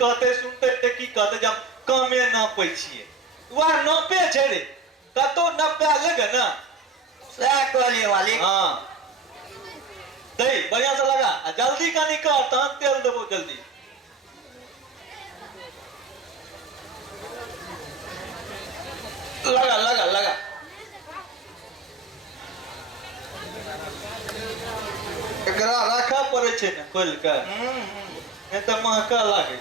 कहते सुनते ते की कहते जब कमे नापै छियै वह नापे छै रे कतो नपा लगे ना सह कहलिए मालिक। हाँ दे बढ़िया से लगा आ जल्दी का निकाल तहन तेल देबो जल्दी लगा लगा लगा एकरा राखा पड़े छै ने खोल के नहीं तो महका लागे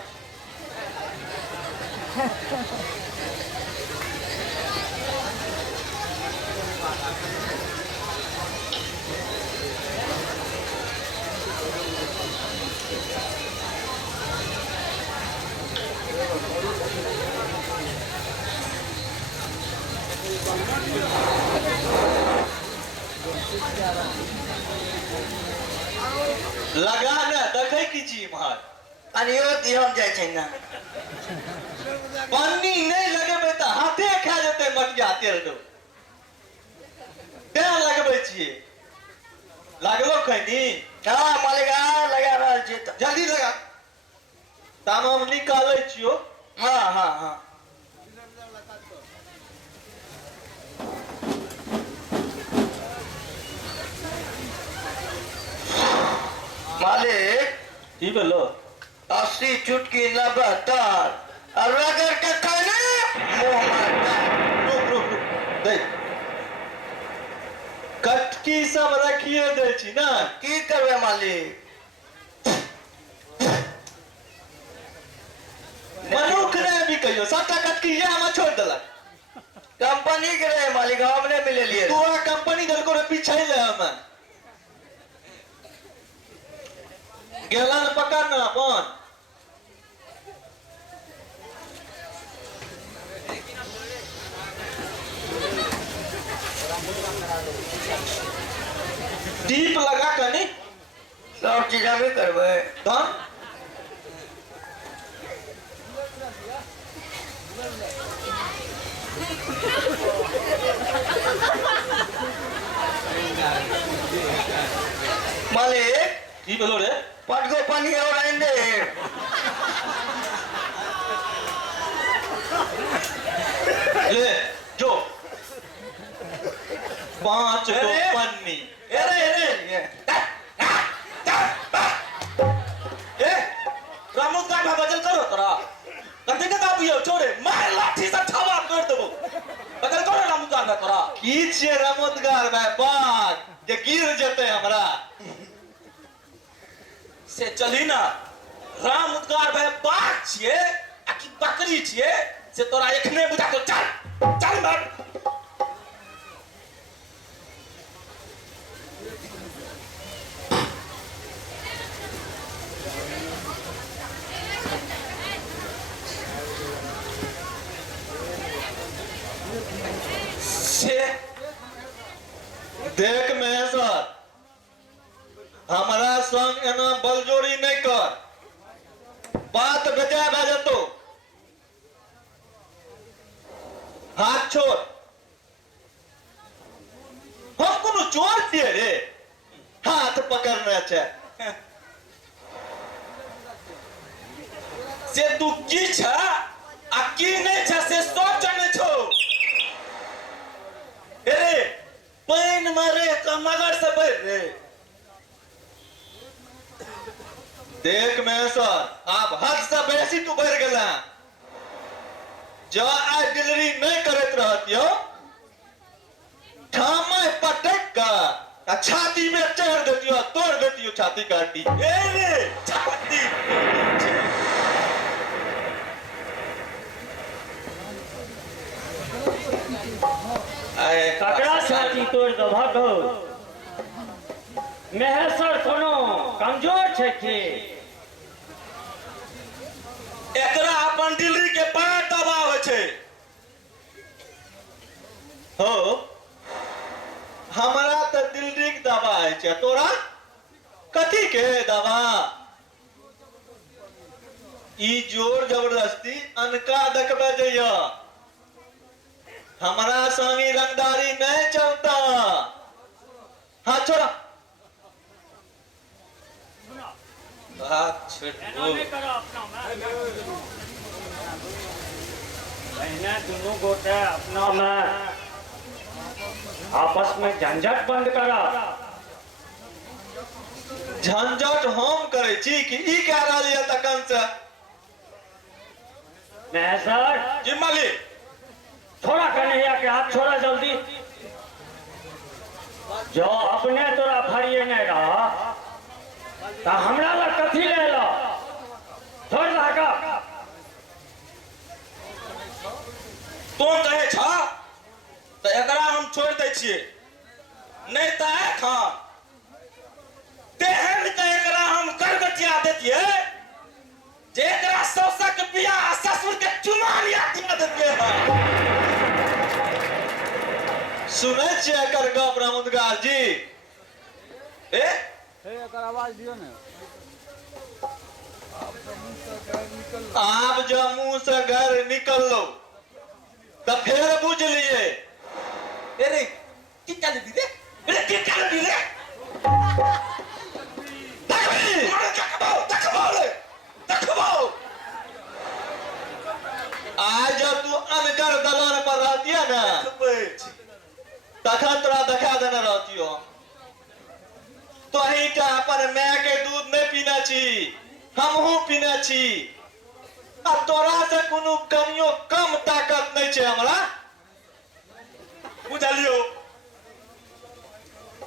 लगा ना देखे की जी मार अनियो दिहम जाय छै ना पानी नहीं लगेबे त हाथे खा जेते मटिया तेल दो तेल लगबे छिए लागलो खैनी हां मालिक आ लगा रहल छी त जल्दी लगा ताम हम निकालै छियो हां हां हां मालिक की बोलो 80 चुटकी 72 और रगड़ के खाना मुंह मारता रुक रुक रुक दे कटकी सब रखिए दे छी ना की करबे मालिक मनुख ने भी कहियो सबटा कटकी या में छोड़ देलक कंपनी के रहे मालिक हमने मिले लिए तोरा कंपनी दल को पीछे ले हम गेला न पकड़ ना अपन दीप लगा कनी सब चीज हमें करबे धन मालिक की बोलो रे पटको पानी और आइंदे ले जो 5 को पन्नी अरे ए रामुद का भजन करो तोरा कथि के दाबियो छोरे मार लाठी से छावा कर देबो अगर करो रामुदगार में तोरा की छे रामुदगार भाई बात जे गिर जेते हमरा से चली ना रामुदगार भाई बात छिए आ कि बकरी छिए से तोरा एखने बुझा तो चल चल मार देख महेश्वर हमारा संग एना बलजोरी नहीं कर बात बेजा भेज तो हाथ छोड़ हम कोनो चोर छिए रे हाथ पकड़ना छै से तू की छ आ की नहीं छ से सब जाने छो रे पैन मारे का मगर से बैठ रे देख महेश्वर आप हद से बेसी तू बढ़ गला जो आज डिलीवरी नहीं करत रहतियो ठामे पटक का छाती में चढ़ देतियो तोड़ देतियो छाती काटी ए रे छाती आए ककरा छाती तोड़ दो भागो महेश्वर कोनो कमजोर छै कि एकरा अपन डिलीवरी के पार दबाव छै हो हमारा तो डिलीवरी के दवा है तोरा कथी के दवा ई जोर जबरदस्ती अनका देखबे जइया हमारा संगी रंगदारी नहीं चलता हाँ छोड़ा बात छोड़ एना नहीं करो अपना में पहले दोनों गोटे अपना में आपस में झंझट बंद करा। झंझट हम करे छी कि ई कह रहल है तखन से। सर जी मालिक। थोड़ा कन्हैया के हाथ छोड़ा जल्दी। जो अपने तोरा फरिए नहीं रहा तो हमरा ला कथी ले लो। छोड़ लगा तो कहे छा तो एकरा हम छोड़ दे छिए, नहीं तो एखन तेहन के एकरा हम करगटिया देतिए जे एकरा सौसक बियाह ससुर के चुमानिया दिया देतिए। सुनै छियै एकर गप रामुदगार जी। ए एकर आवाज दियो ने। आब जो मुंह से घर निकललो तो फिर बुझ लिए। अरे की कर दी रे, अरे की कर दी रे। आज जब तू अनकर दलान पर रहतिया ना तखन तोरा देखा देने रहतियो। तो अहीटा अपन माय के दूध नहीं पीना छी, हमहू पीना छी। अब तोरा से कोनो कनियो कम ताकत नहीं छे हमरा, बुझलियो।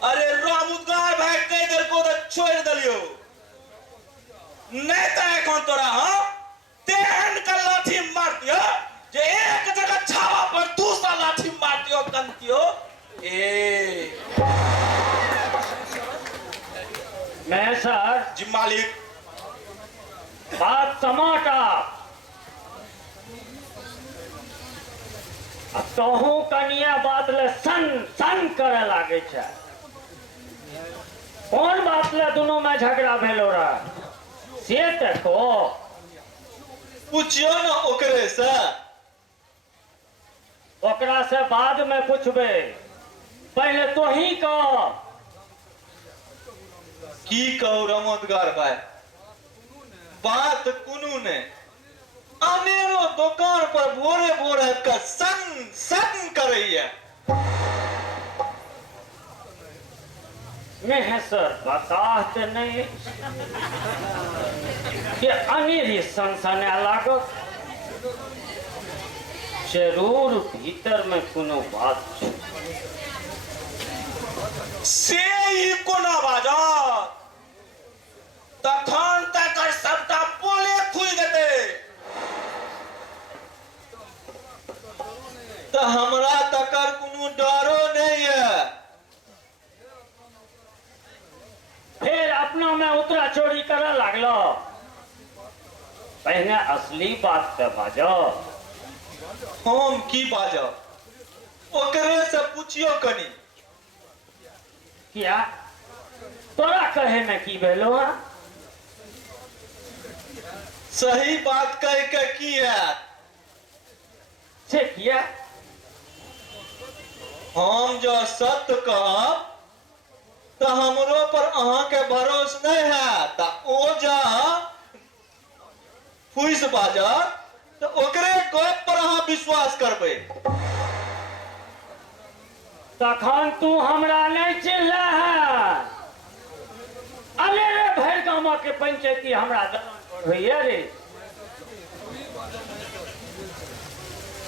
अरे रामुदगार भाई कह देल को तो छोड़ दलियो, नहीं तो एखन तोरा हम तेहन का लाठी मार दियो जे एक जगह छावा पर दूसरा लाठी मार दियो कंतियो। ए मैं सर जी मालिक। बात समाटा। अब तोहू कनिया बात ले सन सन करे लागे छे। कौन बात ले दोनों में झगड़ा भेलो रहा से देखो। पूछियो ना ओकरे से। ओकरा से बाद में पूछबे, पहले तो ही कह। की कहू रामुदगार भाई, बात कुनू ने अनेरो दुकान पर भोरे भोरे का सन सन करैया। नहीं सर बताते नहीं कि अनेरी सनसने लागत। जरूर भीतर में कोनो बात छै। से ही कोना बाजत तखन तक सबटा पोले खुल जेते। तो हमरा तकर कोनो डरो नहीं है। फिर अपना में उतरा चोरी करे लागलो। पहले असली बात पे बाजो। हम की बाजब ओकरे से पूछियो कनी। क्या तोरा कहे में की भेलो है? सही बात कह के की है से किया हम जो सत्य कहब तो हमरो पर अहाँ के भरोस नहीं है। तो ओ जा फुइस बाजत तो ओकरे गप पर अहाँ विश्वास करबे। तखन तू हमरा नहीं चिल्ला है। अरे रे भैर गामा के पंचायती हमरा दलान पर होइए रे।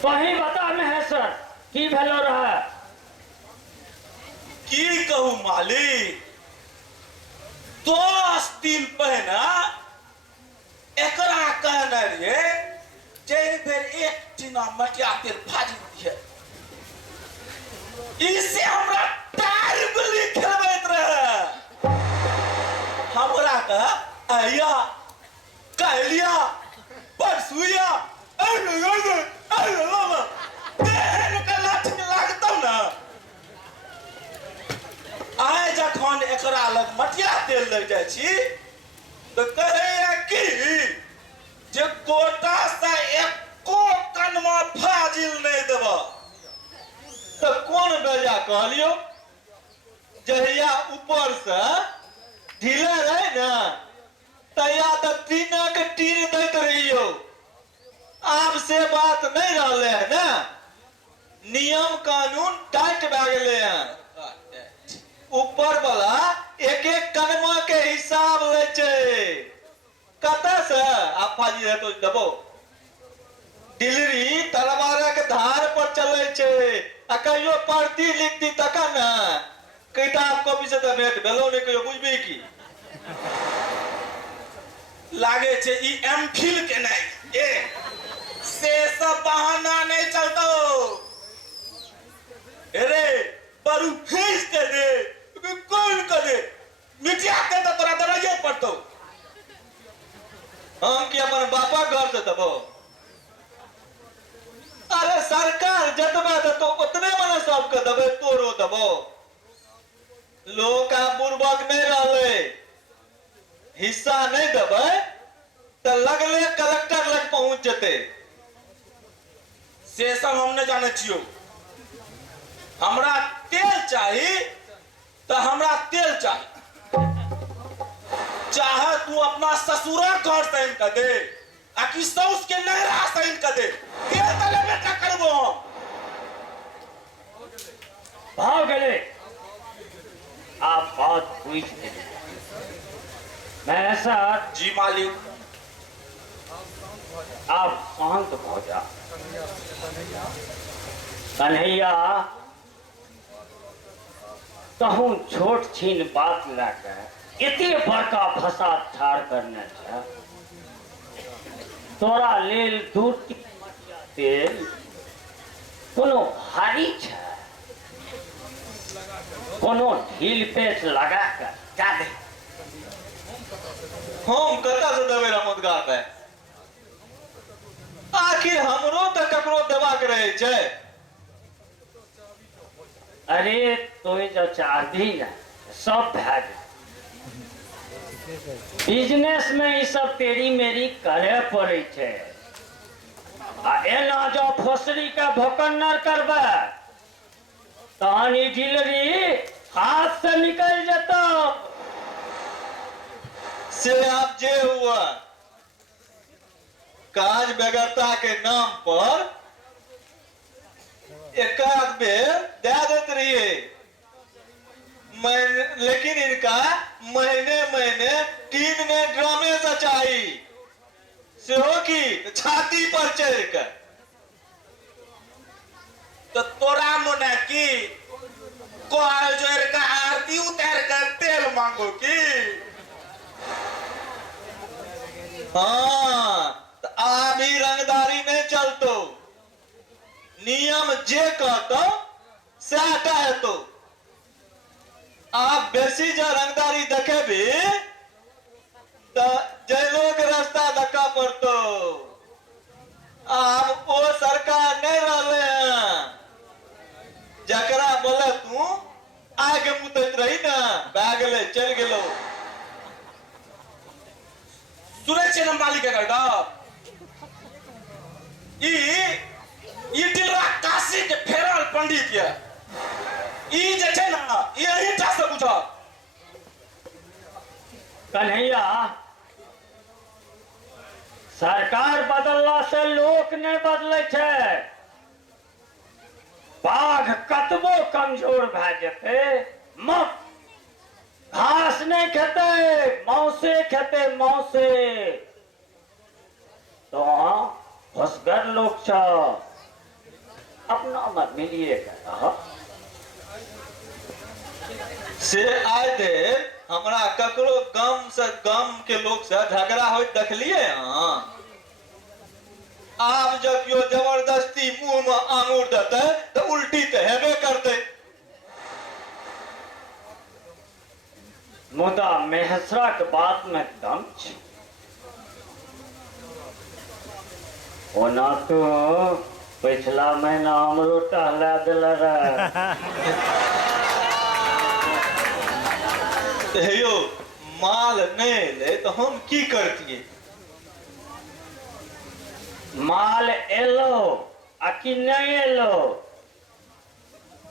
वही बता महेश्वर की भेलो रहा। की कहू मालिक, 10 दिन पहले एकरा कहने रहिए जे फिर एक टीना मटिया तेल भाजी दिए। इसे हमरा टायर गुल्ली खेलबैत रहे। हमरा कह आइया कहलिया परसुया तेहन के लाठी लागतौ ना। आइ जखन एकरा लग मटिया तेल लग जाय छी तो कहे कि जे गोटा से एको कनमा फाजिल नहीं देब। तो कौन बेजा कहलियो जहिया ऊपर से ढीले रहे ना तहिया तो टीना के टीन दैत रहियो। आब से बात नहीं रहले है ना, नियम कानून टाइट भए गेले हैं। ऊपर वाला एक एक कनमा के हिसाब ले छे। कतऽ से आप फाजी है तो दबो डिलरी तलवार के धार पर चले छे। आ कहियो पढ़ती लिखती तखन ना किताब कॉपी से तो भेंट भेलो नहीं, कहियो बुझबी की लागे छे ई एमफिल के नहीं ए से सब बहाना नहीं चलतो। अरे बरू फेंस के दे कौन कर दे मिटिया के तो तोरा दरइए पड़तो। हम की अपन बापा घर से दबो। अरे सरकार जतबा देतो उतने मने सबके दबे, तोरो दबो। लोग आप बुर्बक नहीं रहले, हिस्सा नहीं दबे तो लगले कलेक्टर लग पहुंच जते। से सब हम नहीं जाने छियो। हमरा तेल चाहिए तो हमरा तेल चाहिए, चाहे तू अपना ससुरा घर साइन कर दे आ कि सौस के नहरा साइन कर दे, तेल तले बेटा करबो हम। भाव गए आप बात पूछ के मैं सर जी मालिक। आप शांत हो जा। कन्हैया कहूँ छोट छीन बात लाकर इतने बड़का फसाद ठाड़ करने छै। तोरा लेल दूध की तेल कोनो भारी छै, कोनो ढील पेच लगा कर जा दे। हम कता से देवे रमतगार पे, आखिर हमरो तो ककरो देवा के रहे छे। अरे तो जो चाहती ना सब भाग बिजनेस में ये सब तेरी मेरी करे पड़े छे। आ एना जो फसरी का भोकन्नर करबा तहन ई डिलरी हाथ से निकल जतो। से आप जे हुआ काज बेगरता के नाम पर एक आध बेर दे देते रहिए, लेकिन इनका महीने महीने 3 ने ड्रामे से चाहिए से हो की छाती पर चढ़ कर। तो तोरा मुने की कोल जोर का आरती उतार कर तेल मांगो की। हाँ तो अभी रंगदारी नहीं चलतो, नियम जे कहतो से हटा है। तो आप बेसी जो रंगदारी देखे भी तो जेलों के रास्ता धक्का पड़तो। आप वो सरकार नहीं रहले हैं जकरा बोले तू आगे मुतत रही ना बैगले चल गेलो। सुने छे ना मालिक के कहता ई डिलरा काशी के फेरल पंडित ये ई जे छे ना यही टा से बुझा। कन्हैया सरकार बदलला से लोक नहीं बदले छे। बाघ कतबो कमजोर भए जेते मत घास नहीं खेते, मौसे खेते मौसे। तो होशगर लोग छ अपना मत मिलिएगा। से आए थे हमरा ककरो गम से गम के लोग से झगड़ा हो देखलिए। हाँ आप जब यो जबरदस्ती मुंह में आंगूर देते तो उल्टी तो हेबे करते। मुदा मेहसरा के बात में दम छै। ओना तो पिछला महीना हमरो टहला दिल रहे। यो माल नहीं ले तो हम की करतिए। माल एलो आ कि नहीं एलो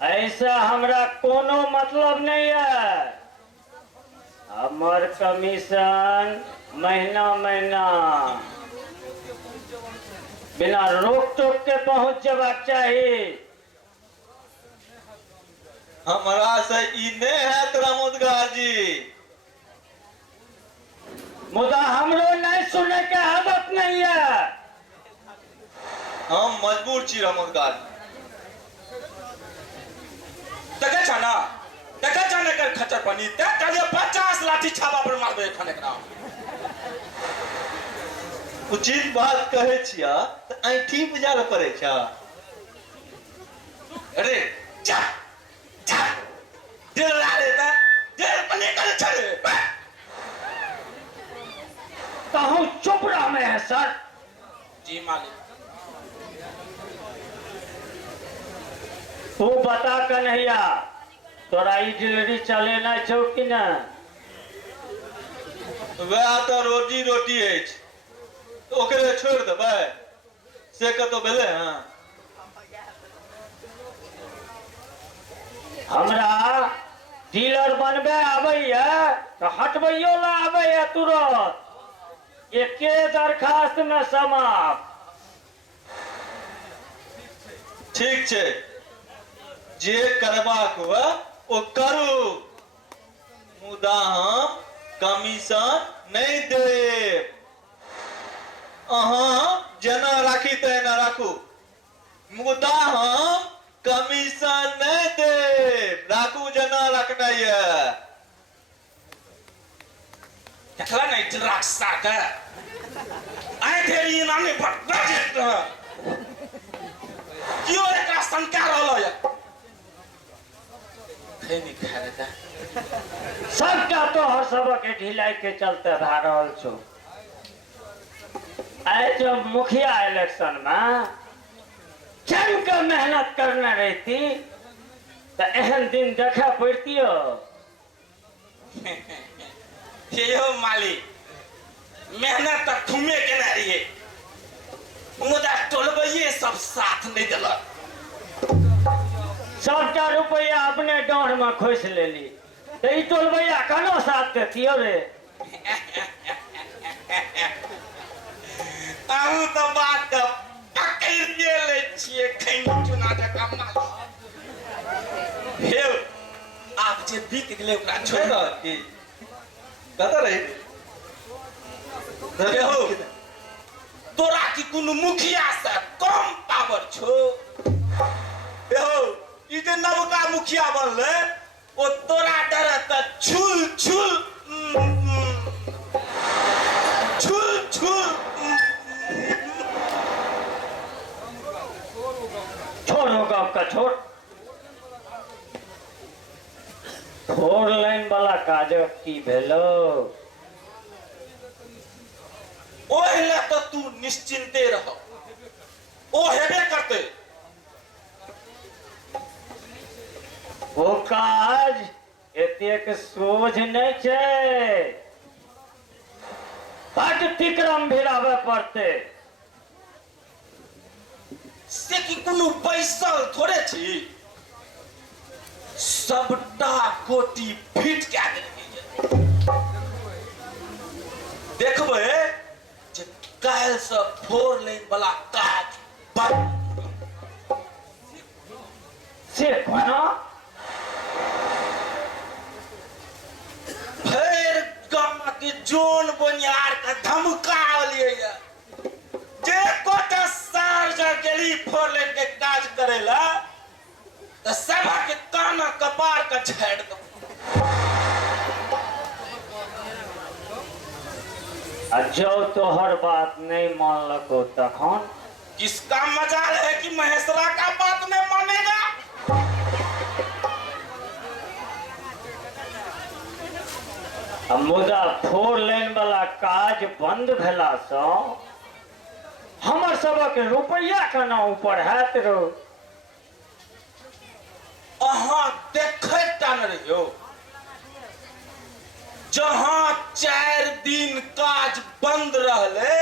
ऐसा हमरा कोनो मतलब नहीं है। हमर कमीशन महीना महीना बिना रोक टोक के पहुंच जबाक चाहिए। हमरा से ई नहीं है रामोदगार जी। मुदा हमरो नहीं सुने के आदत नहीं है। हम मजबूर छी रामोदगार। देखे छ ना, देखे छ ना कर खच्चर पानी ते कहलिए 50 लाठी छाबा पर मारबे खाने के नाम। उचित बात कहे छिया त ऐठी बुझार पड़े छ। अरे जा जा दिल ला लेता दिल पने कर छड़े। कहूँ चुप रह में है सर। जी मालिक। तू बता कन्हैया, तोरा ई डिलीवरी चले ना छौ कि ना? वह तो रोजी रोटी है, ओकरे छोड़ देबै से कतो भेले। हां हमरा डीलर बनबे आबैया तो हटबैयो ला आबैया तुरंत। एके दरखास्त में समाप्त। ठीक छे, जे करबाक हुआ ओ करू, मुदा हम कमीशन नहीं देब। अहाँ जना राखी तेना राखू, मुदा हम कमीशन नहीं देब। राखू जना रखना ये। देखला नहीं राक्षा का आए ढेरी नाम ने बदजित क्यों एक शंका रहलो या खैनी खा लेता सबका तो हर सबक के ढिलाई के चलते भा रहल छो। आए जब मुखिया इलेक्शन में जम के मेहनत करने रहती तो एहन दिन देखा पड़ती हो। यो मालिक मेहनत तक घूमे के ना रहिए, मुदा टोलबइये सब साथ नहीं दिलक। सबटा रुपया अपने डांड में खोस लेली तो ई टोलबैया कनो साथ देतियो रे। आहू तो बात पकड़िए ले छिए खैनी चुना दे कमाल। हे आप जे बीत गेले ओकरा छोड़ की कता रही हो तोरा की कोनो मुखिया से कम पावर छो। हो ई जे नवका मुखिया बनले ओ तोरा डरे त छुल छुल छुल छुल छोड़ो गाँव का छोड़। 4 लाइन वाला काज की भेलो? ओहिले तो तू निश्चिंते रहो, ओ हेबे करते। वो काज एतेक सोझ नहीं छे, बड़ तिक्रम भिड़ावे पड़ते। से कि कोनो बैसल थोड़े छी, सबटा कोटी फिट क्या देलकै। देखबै जे काल से 4 लाइन वाला काज बंद से कोना फेर गाम के जोन बनियार के धमकावलिए या जे कोटा सार जा गेली 4 लाइन के काज करेला तो सभा के काना कपार का छेड़ दो। जो तोहर बात नहीं मान लको तखन किसका मजाल है कि महेश्वरा का बात नहीं मानेगा। अब मुदा 4 लाइन वाला काज बंद भेला सँ हमर सबक रुपया केना ऊपर हैत रो। अहाँ देखे टान रहियो जहां 4 दिन काज बंद रहले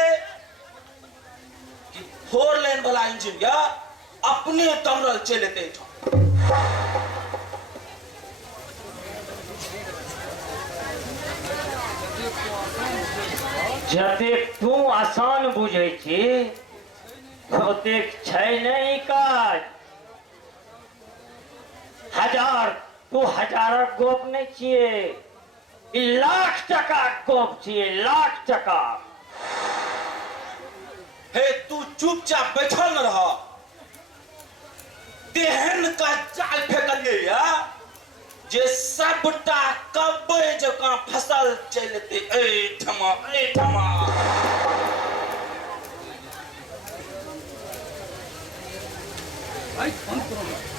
कि 4 लाइन वाला इंजीनियर अपने दौड़ल चले थे। जतेक तू आसान बुझै छी ओतेक छै नहीं काज। हजार तू हजारक गप नहीं छिए, ई लाख टका गप छिए, लाख टका। हे तू चुपचाप बैठल न रह। तेहन का जाल फेंकलिए या जे सबटा कब्बे जकां फसल चलते एठमा एठमा। भाई फोन करो ना।